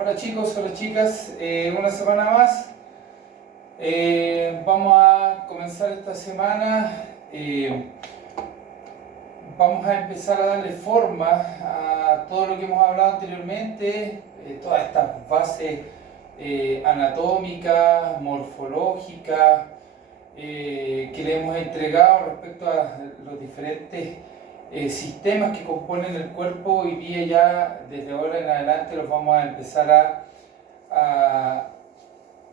Hola chicos, hola chicas, una semana más. Vamos a comenzar esta semana. Vamos a empezar a darle forma a todo lo que hemos hablado anteriormente, todas estas bases anatómicas, morfológicas, que le hemos entregado respecto a los diferentes sistemas que componen el cuerpo. Hoy día ya, desde ahora en adelante, los vamos a empezar a,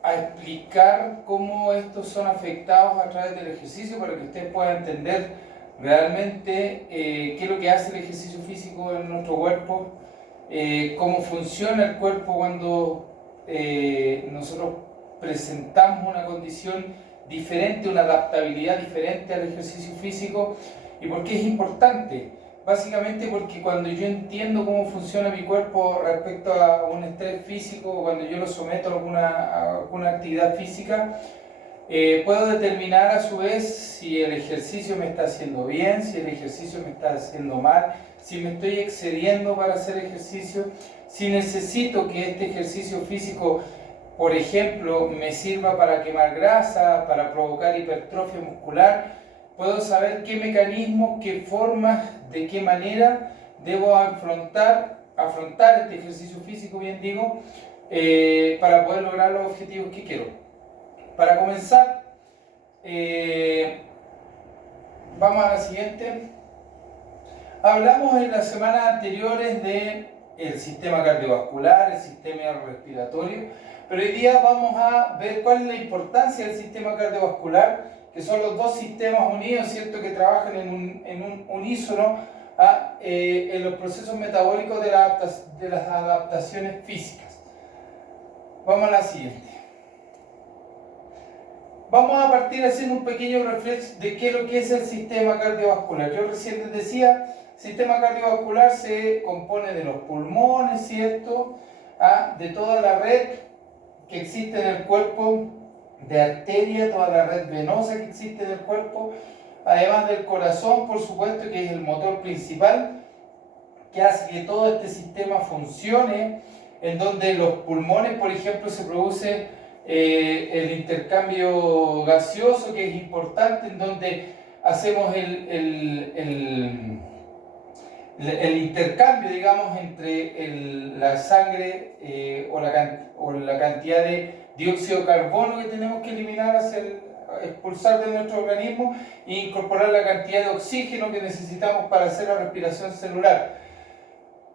a explicar cómo estos son afectados a través del ejercicio, para que ustedes puedan entender realmente qué es lo que hace el ejercicio físico en nuestro cuerpo, cómo funciona el cuerpo cuando nosotros presentamos una condición diferente, una adaptabilidad diferente al ejercicio físico. ¿Y por qué es importante? Básicamente porque cuando yo entiendo cómo funciona mi cuerpo respecto a un estrés físico, o cuando yo lo someto a alguna actividad física, puedo determinar a su vez si el ejercicio me está haciendo bien, si el ejercicio me está haciendo mal, si me estoy excediendo para hacer ejercicio, si necesito que este ejercicio físico, por ejemplo, me sirva para quemar grasa, para provocar hipertrofia muscular. Puedo saber qué mecanismos, qué formas, de qué manera debo afrontar este ejercicio físico, bien digo, para poder lograr los objetivos que quiero. Para comenzar, vamos a la siguiente. Hablamos en las semanas anteriores del sistema cardiovascular, el sistema respiratorio, pero hoy día vamos a ver cuál es la importancia del sistema cardiovascular, que son los dos sistemas unidos, ¿cierto?, que trabajan en un unísono en los procesos metabólicos de las adaptaciones físicas. Vamos a la siguiente. Vamos a partir haciendo un pequeño reflex de qué es lo que es el sistema cardiovascular. Yo recién les decía, el sistema cardiovascular se compone de los pulmones, ¿cierto?, de toda la red que existe en el cuerpo, de arteria, toda la red venosa que existe en el cuerpo, además del corazón, por supuesto, que es el motor principal que hace que todo este sistema funcione, en donde los pulmones, por ejemplo, se produce el intercambio gaseoso, que es importante, en donde hacemos el intercambio, digamos, entre la sangre o la cantidad de dióxido de carbono que tenemos que eliminar, expulsar de nuestro organismo, e incorporar la cantidad de oxígeno que necesitamos para hacer la respiración celular.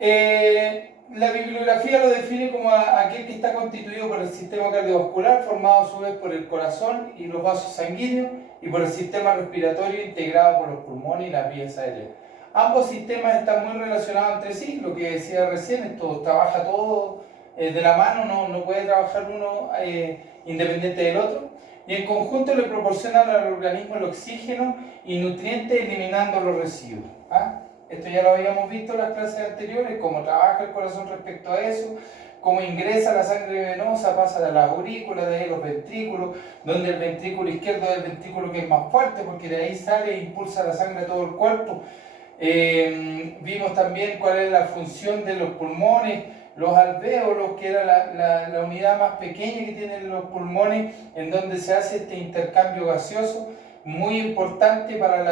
La bibliografía lo define como aquel que está constituido por el sistema cardiovascular, formado a su vez por el corazón y los vasos sanguíneos, y por el sistema respiratorio, integrado por los pulmones y las vías aéreas. Ambos sistemas están muy relacionados entre sí, lo que decía recién, esto trabaja todo de la mano, no puede trabajar uno independiente del otro, y en conjunto le proporcionan al organismo el oxígeno y nutrientes, eliminando los residuos. Esto ya lo habíamos visto en las clases anteriores, cómo trabaja el corazón respecto a eso, cómo ingresa la sangre venosa, pasa de las aurículas, de ahí los ventrículos, donde el ventrículo izquierdo es el ventrículo que es más fuerte, porque de ahí sale e impulsa la sangre a todo el cuerpo. Vimos también cuál es la función de los pulmones, los alvéolos, que era la unidad más pequeña que tienen los pulmones, en donde se hace este intercambio gaseoso, muy importante para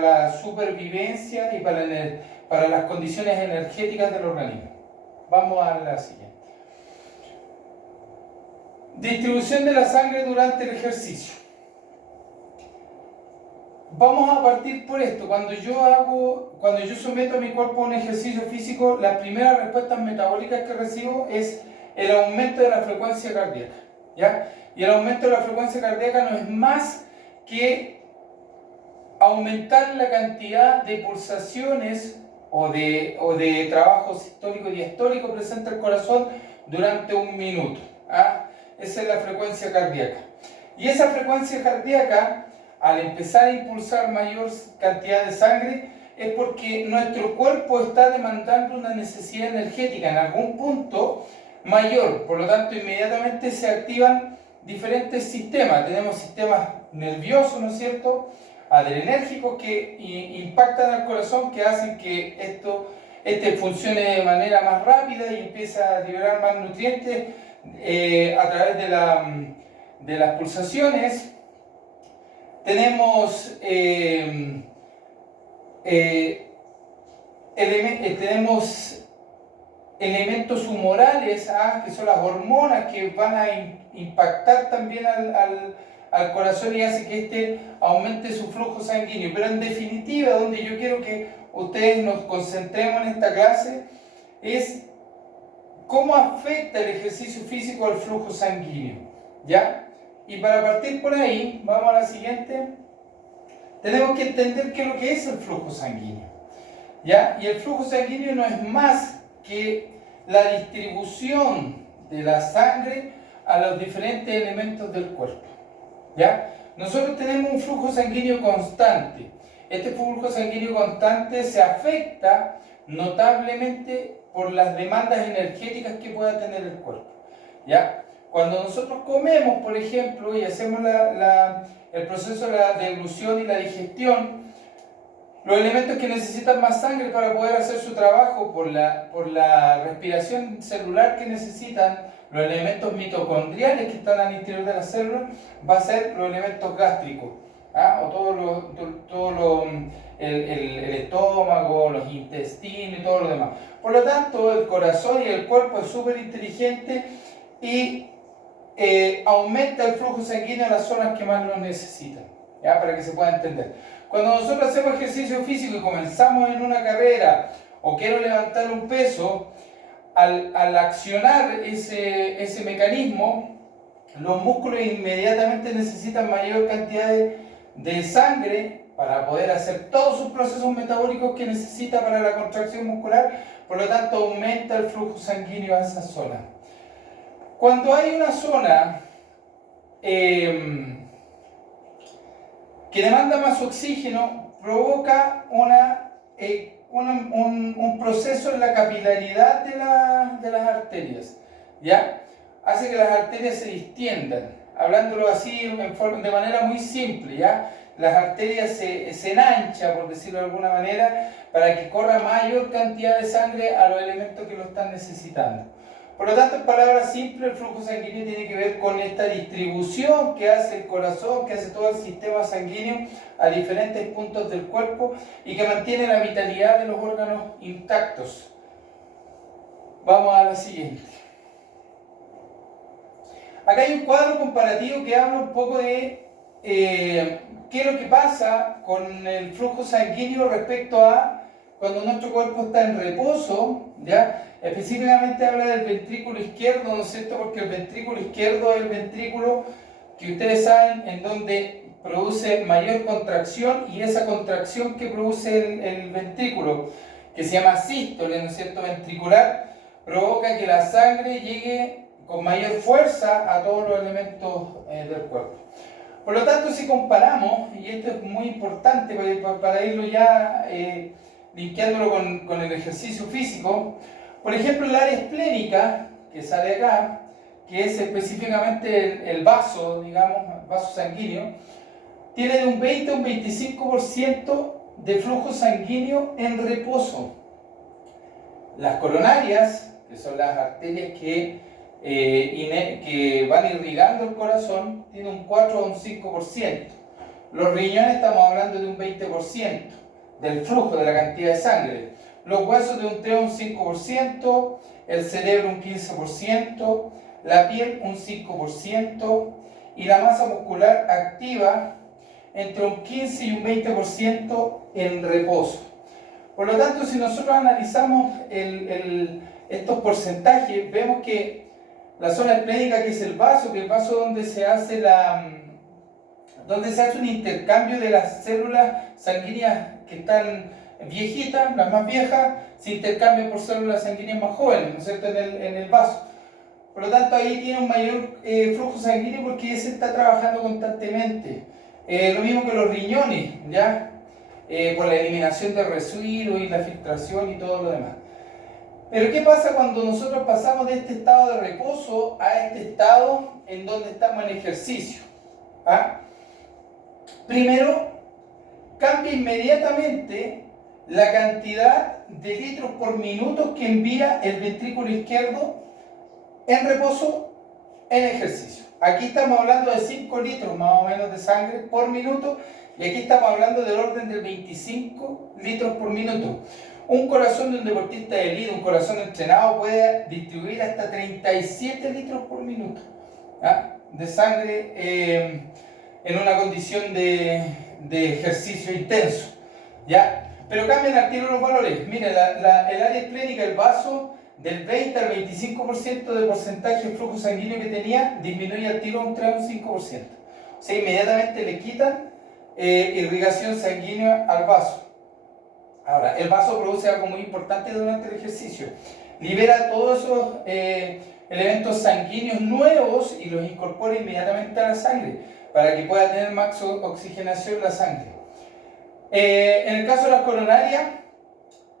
la supervivencia y para las condiciones energéticas del organismo. Vamos a la siguiente. Distribución de la sangre durante el ejercicio. Vamos a partir por esto. Cuando yo someto a mi cuerpo a un ejercicio físico, las primeras respuestas metabólicas que recibo es el aumento de la frecuencia cardíaca, ¿ya? Y el aumento de la frecuencia cardíaca no es más que aumentar la cantidad de pulsaciones o de trabajo sistólico y diastólico presente el corazón durante un minuto. Esa es la frecuencia cardíaca. Y esa frecuencia cardíaca, al empezar a impulsar mayor cantidad de sangre, es porque nuestro cuerpo está demandando una necesidad energética en algún punto mayor. Por lo tanto, inmediatamente se activan diferentes sistemas. Tenemos sistemas nerviosos, ¿no es cierto?, adrenérgicos, que impactan al corazón, que hacen que este funcione de manera más rápida y empieza a liberar más nutrientes a través de las pulsaciones. Tenemos, tenemos elementos humorales, que son las hormonas que van a impactar también al corazón y hace que éste aumente su flujo sanguíneo. Pero en definitiva, donde yo quiero que ustedes nos concentremos en esta clase, es cómo afecta el ejercicio físico al flujo sanguíneo, ¿ya? Y para partir por ahí, vamos a la siguiente. Tenemos que entender qué es lo que es el flujo sanguíneo, ¿ya? Y el flujo sanguíneo no es más que la distribución de la sangre a los diferentes elementos del cuerpo, ¿ya? Nosotros tenemos un flujo sanguíneo constante. Este flujo sanguíneo constante se afecta notablemente por las demandas energéticas que pueda tener el cuerpo, ¿ya? Cuando nosotros comemos, por ejemplo, y hacemos el proceso de la deglución y la digestión, los elementos que necesitan más sangre para poder hacer su trabajo por la respiración celular que necesitan, los elementos mitocondriales que están al interior de la célula, va a ser los elementos gástricos, o el estómago, los intestinos y todo lo demás. Por lo tanto, el corazón y el cuerpo es súper inteligente y aumenta el flujo sanguíneo en las zonas que más lo necesitan, ¿ya? Para que se pueda entender. Cuando nosotros hacemos ejercicio físico y comenzamos en una carrera o quiero levantar un peso, al accionar ese mecanismo, los músculos inmediatamente necesitan mayor cantidad de sangre para poder hacer todos sus procesos metabólicos que necesita para la contracción muscular, por lo tanto aumenta el flujo sanguíneo a esa zona. Cuando hay una zona que demanda más oxígeno, provoca un proceso en la capilaridad de las arterias, ¿ya? Hace que las arterias se distiendan, hablándolo así de manera muy simple, ¿ya? Las arterias se enanchan, por decirlo de alguna manera, para que corra mayor cantidad de sangre a los elementos que lo están necesitando. Por lo tanto, en palabras simples, el flujo sanguíneo tiene que ver con esta distribución que hace el corazón, que hace todo el sistema sanguíneo a diferentes puntos del cuerpo y que mantiene la vitalidad de los órganos intactos. Vamos a la siguiente. Acá hay un cuadro comparativo que habla un poco de qué es lo que pasa con el flujo sanguíneo respecto a cuando nuestro cuerpo está en reposo, ¿ya? Específicamente habla del ventrículo izquierdo, ¿no es cierto? Porque el ventrículo izquierdo es el ventrículo que ustedes saben en donde produce mayor contracción, y esa contracción que produce el ventrículo, que se llama sístole, ¿no es cierto?, ventricular, provoca que la sangre llegue con mayor fuerza a todos los elementos del cuerpo. Por lo tanto, si comparamos, y esto es muy importante para irlo ya linkeándolo con el ejercicio físico, por ejemplo, el área esplénica, que sale acá, que es específicamente el vaso, digamos, vaso sanguíneo, tiene de un 20 a un 25% de flujo sanguíneo en reposo. Las coronarias, que son las arterias que van irrigando el corazón, tienen un 4 a un 5%. Los riñones estamos hablando de un 20% del flujo, de la cantidad de sangre. Los huesos de un 3 a un 5%, el cerebro un 15%, la piel un 5% y la masa muscular activa entre un 15 y un 20% en reposo. Por lo tanto, si nosotros analizamos estos porcentajes, vemos que la zona esplénica, que es el vaso, que es el vaso donde se hace un intercambio de las células sanguíneas que están viejitas, las más viejas, se intercambian por células sanguíneas más jóvenes, ¿no es cierto?, en el vaso. Por lo tanto, ahí tiene un mayor flujo sanguíneo porque ese está trabajando constantemente. Lo mismo que los riñones, ¿ya? Por la eliminación de residuos y la filtración y todo lo demás. Pero ¿qué pasa cuando nosotros pasamos de este estado de reposo a este estado en donde estamos en ejercicio? Primero, cambia inmediatamente la cantidad de litros por minuto que envía el ventrículo izquierdo en reposo en ejercicio. Aquí estamos hablando de 5 litros más o menos de sangre por minuto y aquí estamos hablando del orden de 25 litros por minuto. Un corazón de un deportista de élite, un corazón entrenado, puede distribuir hasta 37 litros por minuto, ¿ah?, de sangre en una condición de ejercicio intenso, ¿ya? Pero cambian al tiro los valores. Mire, el área esplénica, el vaso, del 20 al 25% de porcentaje de flujo sanguíneo que tenía, disminuye al tiro un 3 o un 5%. O sea, inmediatamente le quitan irrigación sanguínea al vaso. Ahora, el vaso produce algo muy importante durante el ejercicio. Libera todos esos elementos sanguíneos nuevos y los incorpora inmediatamente a la sangre para que pueda tener más oxigenación la sangre. En el caso de las coronarias,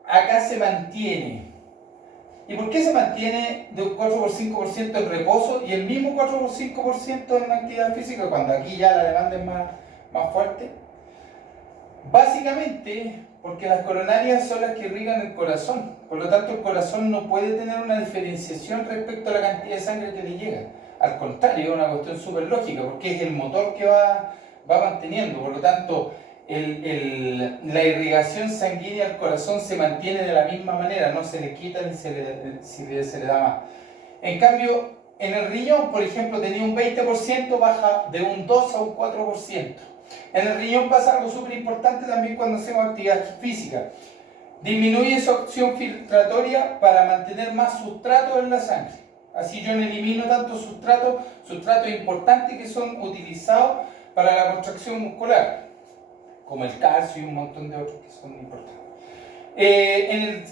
acá se mantiene. ¿Y por qué se mantiene de un 4 por 5% en reposo y el mismo 4 por 5% en la actividad física, cuando aquí ya la demanda es más fuerte? Básicamente porque las coronarias son las que irrigan el corazón, por lo tanto el corazón no puede tener una diferenciación respecto a la cantidad de sangre que le llega. Al contrario, es una cuestión súper lógica, porque es el motor que va manteniendo, por lo tanto la irrigación sanguínea al corazón se mantiene de la misma manera, no se le quita ni se le da más. En cambio, en el riñón, por ejemplo, tenía un 20%, baja de un 2 a un 4%. En el riñón pasa algo súper importante también cuando hacemos actividad física. Disminuye su acción filtratoria para mantener más sustrato en la sangre. Así yo no elimino tanto sustratos importantes que son utilizados para la contracción muscular, como el calcio y un montón de otros que son importantes. En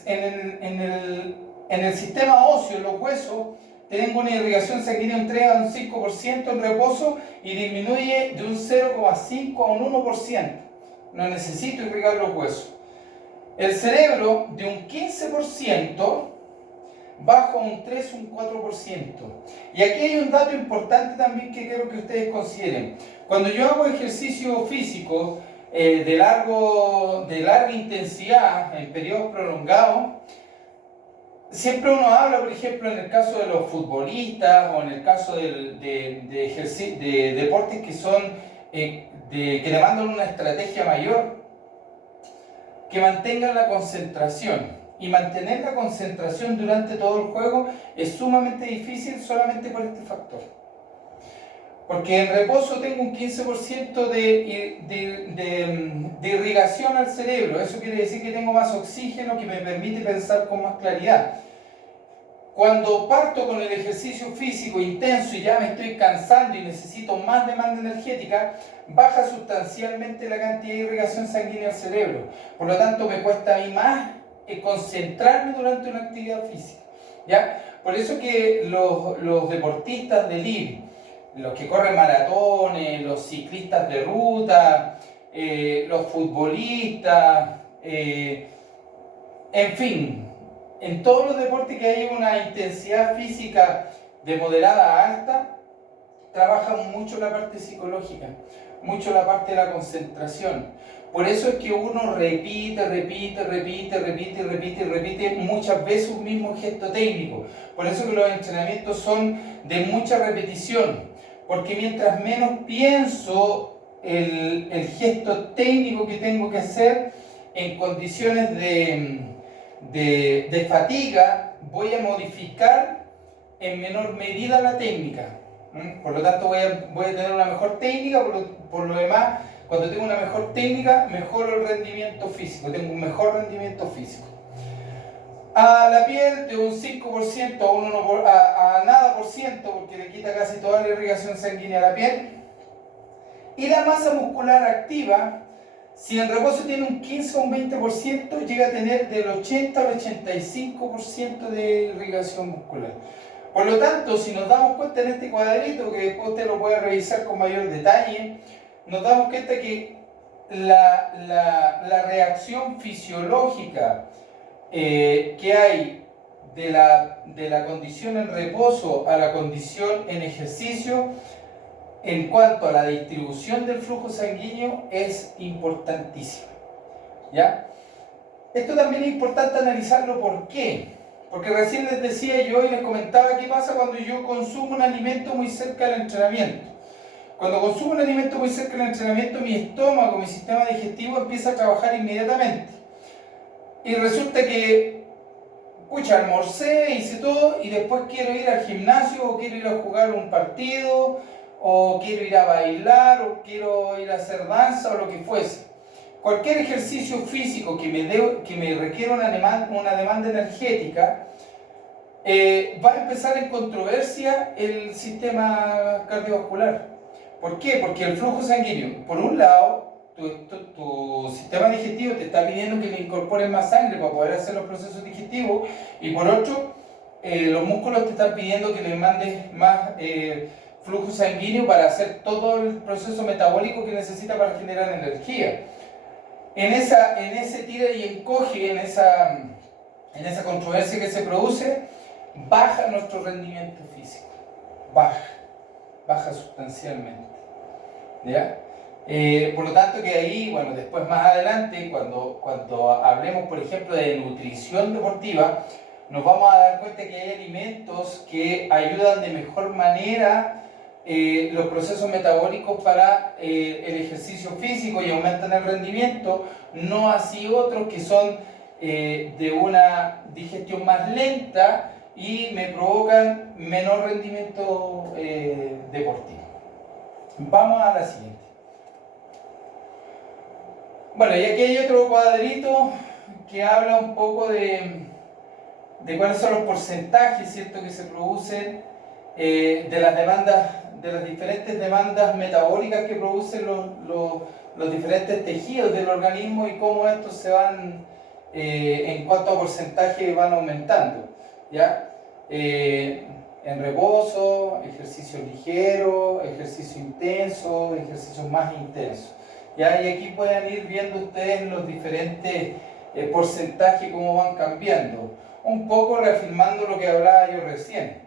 el sistema óseo, en los huesos, tenemos una irrigación sanguínea de un 3 a un 5% en reposo y disminuye de un 0,5 a un 1%. No necesito irrigar los huesos. El cerebro, de un 15%, baja un 3 o un 4%. Y aquí hay un dato importante también que quiero que ustedes consideren. Cuando yo hago ejercicio físico de larga intensidad en periodos prolongados, siempre uno habla, por ejemplo, en el caso de los futbolistas o en el caso de deportes que son que demandan una estrategia mayor, que mantengan la concentración. Y mantener la concentración durante todo el juego es sumamente difícil solamente por este factor. Porque en reposo tengo un 15% de irrigación al cerebro. Eso quiere decir que tengo más oxígeno que me permite pensar con más claridad. Cuando parto con el ejercicio físico intenso y ya me estoy cansando y necesito más demanda energética, baja sustancialmente la cantidad de irrigación sanguínea al cerebro. Por lo tanto, me cuesta a mí más concentrarme durante una actividad física, ¿ya? Por eso que los deportistas de élite, los que corren maratones, los ciclistas de ruta, los futbolistas, en fin, en todos los deportes que hay una intensidad física de moderada a alta, trabajan mucho la parte psicológica, mucho la parte de la concentración. Por eso es que uno repite muchas veces un mismo gesto técnico. Por eso que los entrenamientos son de mucha repetición. Porque mientras menos pienso el gesto técnico que tengo que hacer en condiciones de fatiga, voy a modificar en menor medida la técnica. Por lo tanto voy a tener una mejor técnica, por lo demás, cuando tengo una mejor técnica, mejoro el rendimiento físico, tengo un mejor rendimiento físico. A la piel de un 5% a nada por ciento, porque le quita casi toda la irrigación sanguínea a la piel. Y la masa muscular activa, si en reposo tiene un 15 o un 20%, llega a tener del 80 al 85% de irrigación muscular. Por lo tanto, si nos damos cuenta en este cuadrito, que después usted lo puede revisar con mayor detalle, nos damos cuenta que la reacción fisiológica que hay de la condición en reposo a la condición en ejercicio, en cuanto a la distribución del flujo sanguíneo, es importantísima, ¿ya? Esto también es importante analizarlo. ¿Por qué? Porque recién les decía yo y les comentaba qué pasa cuando yo consumo un alimento muy cerca del entrenamiento. Cuando consumo un alimento muy cerca del entrenamiento, mi estómago, mi sistema digestivo empieza a trabajar inmediatamente. Y resulta que, pucha, almorcé, hice todo y después quiero ir al gimnasio o quiero ir a jugar un partido o quiero ir a bailar o quiero ir a hacer danza o lo que fuese. Cualquier ejercicio físico que me requiera una demanda energética, va a empezar en controversia el sistema cardiovascular. ¿Por qué? Porque el flujo sanguíneo, por un lado, tu sistema digestivo te está pidiendo que le incorpores más sangre para poder hacer los procesos digestivos, y por otro, los músculos te están pidiendo que le mandes más flujo sanguíneo para hacer todo el proceso metabólico que necesita para generar energía. En ese tira y encoge, en esa controversia que se produce, baja nuestro rendimiento físico, baja sustancialmente, ¿ya? Por lo tanto que ahí, bueno, después más adelante, cuando hablemos por ejemplo de nutrición deportiva, nos vamos a dar cuenta que hay alimentos que ayudan de mejor manera los procesos metabólicos para el ejercicio físico y aumentan el rendimiento, no así otros que son de una digestión más lenta y me provocan menor rendimiento deportivo. Vamos a la siguiente. Bueno, y aquí hay otro cuadrito que habla un poco de cuáles son los porcentajes, ¿cierto?, que se producen de las demandas, de las diferentes demandas metabólicas que producen los diferentes tejidos del organismo y cómo estos se van, en cuanto a porcentaje, van aumentando, ¿ya? En reposo, ejercicios ligeros, ejercicio intenso, ejercicios más intensos, ¿ya? Y aquí pueden ir viendo ustedes los diferentes porcentajes, cómo van cambiando, un poco reafirmando lo que hablaba yo recién,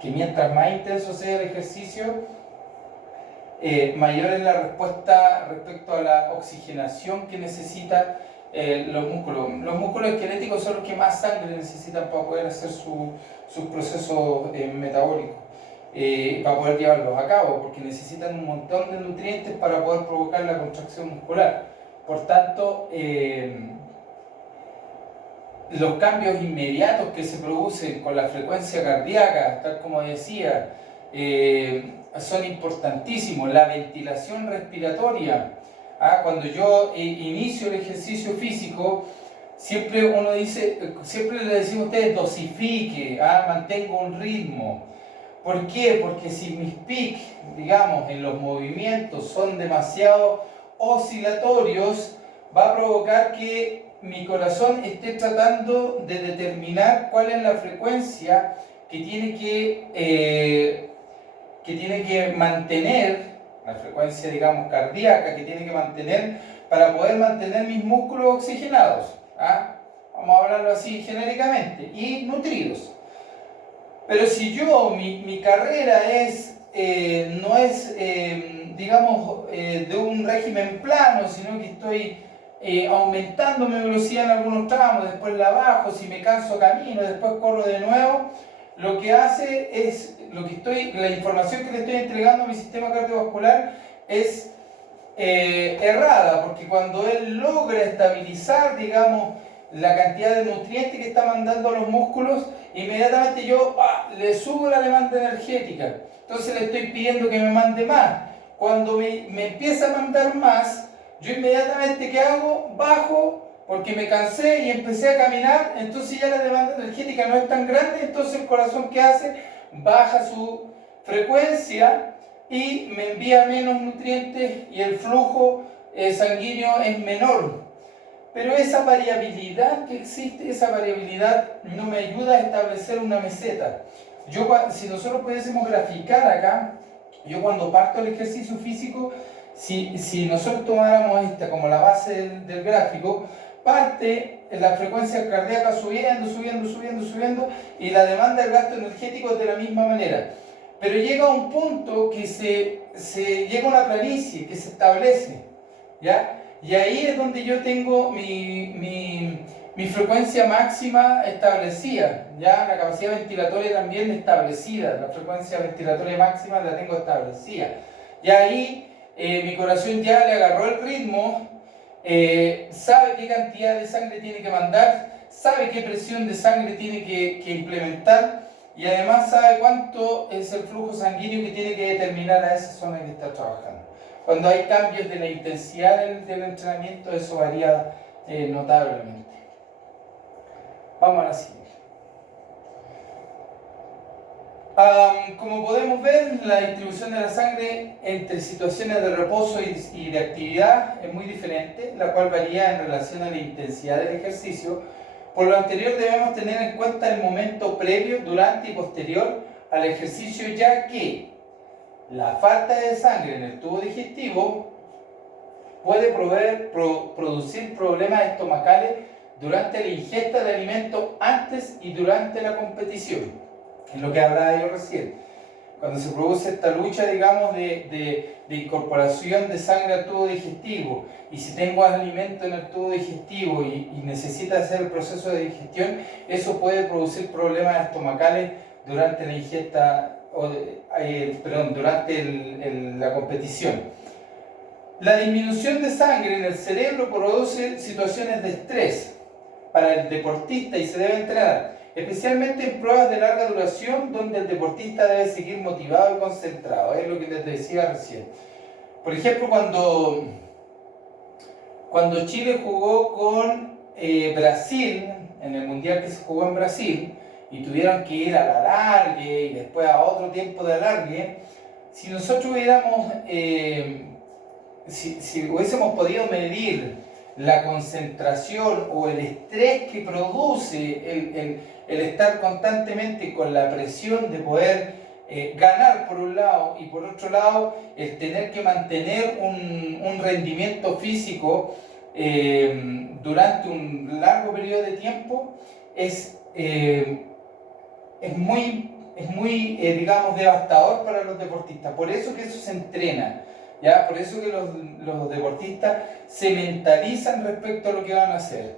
que mientras más intenso sea el ejercicio, mayor es la respuesta respecto a la oxigenación que necesitan los músculos. Los músculos esqueléticos son los que más sangre necesitan para poder hacer sus procesos metabólicos, para poder llevarlos a cabo, porque necesitan un montón de nutrientes para poder provocar la contracción muscular. Por tanto, los cambios inmediatos que se producen con la frecuencia cardíaca, tal como decía, son importantísimos. La ventilación respiratoria. Cuando yo inicio el ejercicio físico, siempre uno dice, siempre le decimos a ustedes, dosifique, mantenga un ritmo. ¿Por qué? Porque si mis pics, digamos, en los movimientos son demasiado oscilatorios, va a provocar que mi corazón esté tratando de determinar cuál es la frecuencia que tiene que mantener, la frecuencia, digamos, cardíaca que tiene que mantener para poder mantener mis músculos oxigenados, vamos a hablarlo así genéricamente, y nutridos. Pero si yo, mi carrera no es, digamos, de un régimen plano, sino que estoy aumentando mi velocidad en algunos tramos, después la bajo, si me canso camino, después corro de nuevo, lo que hace es, la información que le estoy entregando a mi sistema cardiovascular es errada, porque cuando él logra estabilizar, digamos, la cantidad de nutrientes que está mandando a los músculos, inmediatamente yo le subo la demanda energética, entonces le estoy pidiendo que me mande más. Cuando me empieza a mandar más, yo inmediatamente, ¿qué hago? Bajo, porque me cansé y empecé a caminar, entonces ya la demanda energética no es tan grande, entonces el corazón, ¿qué hace? Baja su frecuencia y me envía menos nutrientes y el flujo sanguíneo es menor. Pero esa variabilidad que existe, esa variabilidad no me ayuda a establecer una meseta. Si nosotros pudiésemos graficar acá, yo cuando parto el ejercicio físico, si nosotros tomáramos esta como la base del gráfico, parte la frecuencia cardíaca subiendo, y la demanda del gasto energético es de la misma manera. Pero llega un punto que llega a una planicie que se establece, ¿ya? Y ahí es donde yo tengo mi frecuencia máxima establecida, ya la capacidad ventilatoria también establecida, la frecuencia ventilatoria máxima la tengo establecida. Y ahí mi corazón ya le agarró el ritmo, sabe qué cantidad de sangre tiene que mandar, sabe qué presión de sangre tiene que implementar y además sabe cuánto es el flujo sanguíneo que tiene que determinar a esa zona que está trabajando. Cuando hay cambios de la intensidad del entrenamiento, eso varía notablemente. Vamos a la siguiente. Como podemos ver, la distribución de la sangre entre situaciones de reposo y de actividad es muy diferente, la cual varía en relación a la intensidad del ejercicio. Por lo anterior debemos tener en cuenta el momento previo, durante y posterior al ejercicio, ya que la falta de sangre en el tubo digestivo puede producir problemas estomacales durante la ingesta de alimentos antes y durante la competición. Es lo que hablaba yo recién. Cuando se produce esta lucha, digamos, de incorporación de sangre al tubo digestivo, y si tengo alimento en el tubo digestivo y necesita hacer el proceso de digestión, eso puede producir problemas estomacales durante la ingesta, durante la competición. La disminución de sangre en el cerebro produce situaciones de estrés para el deportista y se debe entrenar, especialmente en pruebas de larga duración donde el deportista debe seguir motivado y concentrado. Es lo que les decía recién. Por ejemplo, cuando Chile jugó con Brasil, en el mundial que se jugó en Brasil, y tuvieron que ir al alargue y después a otro tiempo de alargue, si nosotros si hubiésemos podido medir la concentración o el estrés que produce el estar constantemente con la presión de poder ganar por un lado y por otro lado el tener que mantener un rendimiento físico durante un largo periodo de tiempo es muy digamos, devastador para los deportistas. Por eso que eso se entrena. ¿Ya? Por eso que los deportistas se mentalizan respecto a lo que van a hacer.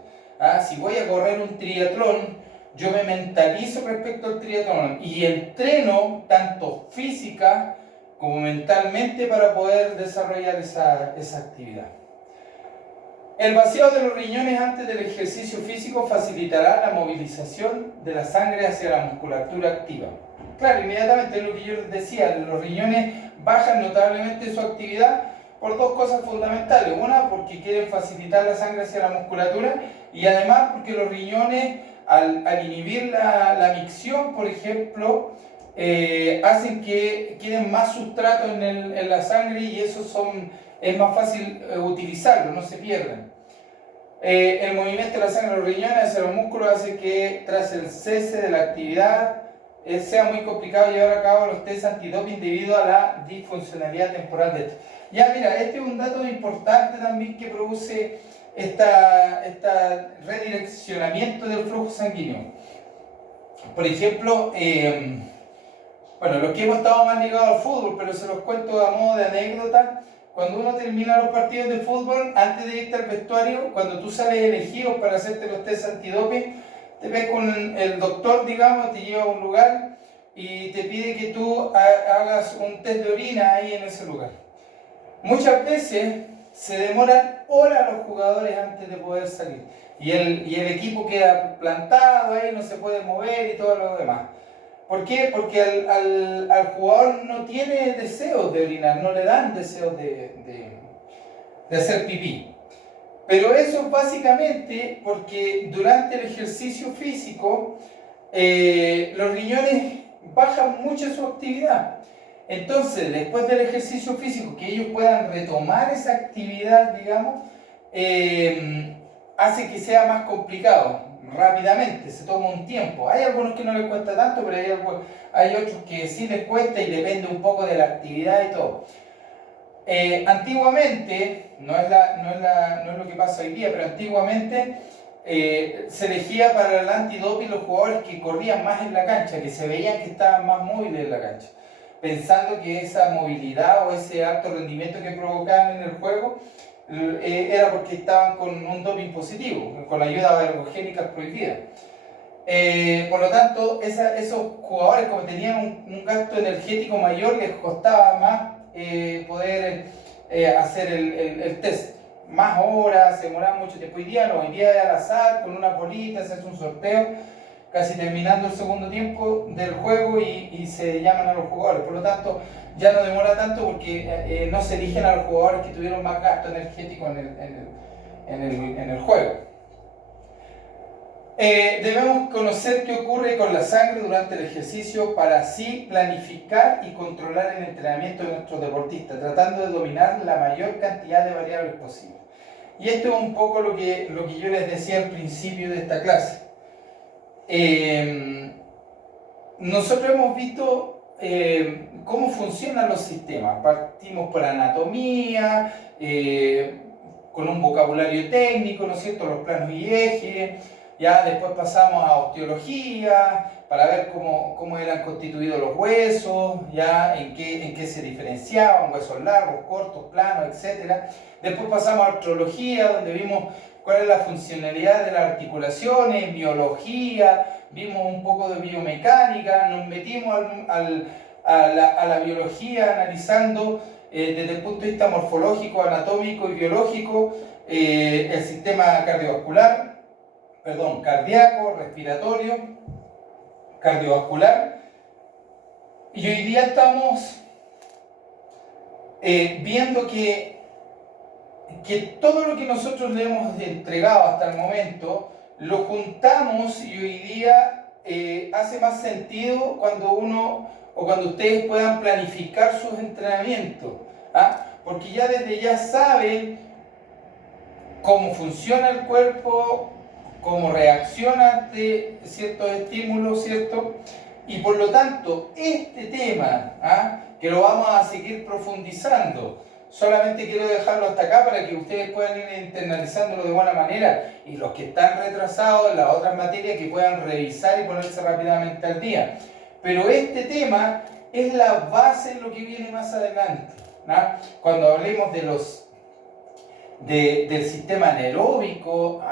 Si voy a correr un triatlón, yo me mentalizo respecto al triatlón y entreno tanto física como mentalmente para poder desarrollar esa actividad. El vaciado de los riñones antes del ejercicio físico facilitará la movilización de la sangre hacia la musculatura activa. Claro, inmediatamente es lo que yo les decía, los riñones bajan notablemente su actividad por dos cosas fundamentales. Una, porque quieren facilitar la sangre hacia la musculatura, y además porque los riñones, al inhibir la micción, por ejemplo, hacen que queden más sustratos en la sangre y eso es más fácil utilizarlo, no se pierden. El movimiento de la sangre de los riñones hacia los músculos hace que tras el cese de la actividad sea muy complicado llevar a cabo los test antidoping debido a la disfuncionalidad temporal de esto. Ya mira, este es un dato importante también que produce este redireccionamiento del flujo sanguíneo. Por ejemplo, bueno, los que hemos estado más ligados al fútbol, pero se los cuento a modo de anécdota. Cuando uno termina los partidos de fútbol, antes de irte al vestuario, cuando tú sales elegido para hacerte los test antidoping, te ves con el doctor, digamos, te lleva a un lugar y te pide que tú hagas un test de orina ahí en ese lugar. Muchas veces se demoran horas los jugadores antes de poder salir y el equipo queda plantado ahí, no se puede mover y todo lo demás. ¿Por qué? Porque al jugador no tiene deseos de orinar, no le dan deseos de hacer pipí. Pero eso es básicamente porque durante el ejercicio físico los riñones bajan mucho su actividad. Entonces, después del ejercicio físico, que ellos puedan retomar esa actividad, digamos, hace que sea más complicado rápidamente, se toma un tiempo. Hay algunos que no les cuesta tanto, pero hay otros que sí les cuesta y depende un poco de la actividad y todo. Antiguamente, no es lo que pasa hoy día, pero antiguamente se elegía para el antidoping los jugadores que corrían más en la cancha, que se veían que estaban más móviles en la cancha, pensando que esa movilidad o ese alto rendimiento que provocaban en el juego era porque estaban con un doping positivo, con ayudas ergogénicas prohibidas. Por lo tanto, esos jugadores, como tenían un gasto energético mayor, les costaba más poder hacer el test. Más horas, se demoraba mucho tiempo. Hoy día no, hoy día es al azar, con una bolita, se hace un sorteo, casi terminando el segundo tiempo del juego y se llaman a los jugadores. Por lo tanto, ya no demora tanto porque no se eligen a los jugadores que tuvieron más gasto energético en el juego. Debemos conocer qué ocurre con la sangre durante el ejercicio para así planificar y controlar el entrenamiento de nuestros deportistas, tratando de dominar la mayor cantidad de variables posible. Y esto es un poco lo que yo les decía al principio de esta clase. Nosotros hemos visto cómo funcionan los sistemas. Partimos por anatomía, con un vocabulario técnico, ¿no es cierto?, los planos y ejes. Ya después pasamos a osteología, para ver cómo eran constituidos los huesos, ya en qué se diferenciaban, huesos largos, cortos, planos, etc. Después pasamos a artrología, donde vimos cuál es la funcionalidad de las articulaciones, biología, vimos un poco de biomecánica, nos metimos a la biología analizando desde el punto de vista morfológico, anatómico y biológico el sistema cardíaco, respiratorio, cardiovascular. Y hoy día estamos viendo que todo lo que nosotros le hemos entregado hasta el momento, lo juntamos y hoy día hace más sentido cuando ustedes puedan planificar sus entrenamientos, ¿ah? Porque ya desde ya saben cómo funciona el cuerpo, cómo reacciona ante ciertos estímulos, ¿cierto? Y por lo tanto, este tema, que lo vamos a seguir profundizando, solamente quiero dejarlo hasta acá para que ustedes puedan ir internalizándolo de buena manera y los que están retrasados en las otras materias que puedan revisar y ponerse rápidamente al día. Pero este tema es la base de lo que viene más adelante, ¿no? Cuando hablemos del sistema anaeróbico,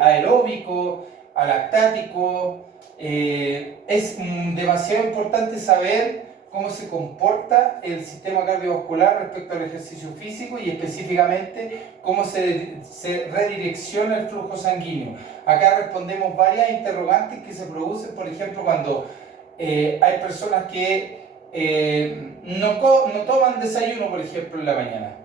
aeróbico, alactático, es demasiado importante saber cómo se comporta el sistema cardiovascular respecto al ejercicio físico y específicamente cómo se redirecciona el flujo sanguíneo. Acá respondemos varias interrogantes que se producen, por ejemplo, cuando hay personas que no toman desayuno, por ejemplo, en la mañana.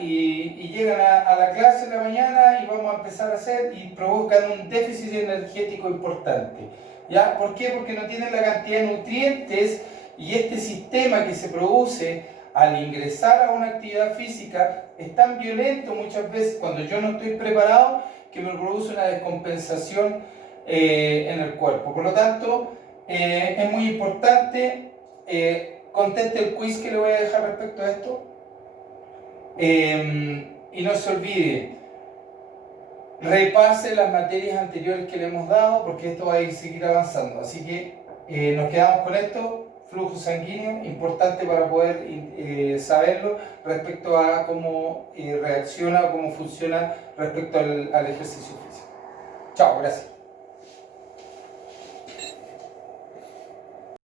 Y llegan a la clase en la mañana y vamos a empezar a hacer y provocan un déficit energético importante. ¿Ya? ¿Por qué? Porque no tienen la cantidad de nutrientes y este sistema que se produce al ingresar a una actividad física es tan violento muchas veces cuando yo no estoy preparado que me produce una descompensación en el cuerpo. Por lo tanto, es muy importante, conteste el quiz que le voy a dejar respecto a esto. Y no se olvide, repase las materias anteriores que le hemos dado porque esto va a seguir avanzando. Así que nos quedamos con esto. Flujo sanguíneo, importante para poder saberlo respecto a cómo reacciona o cómo funciona respecto al ejercicio físico. Chao, gracias.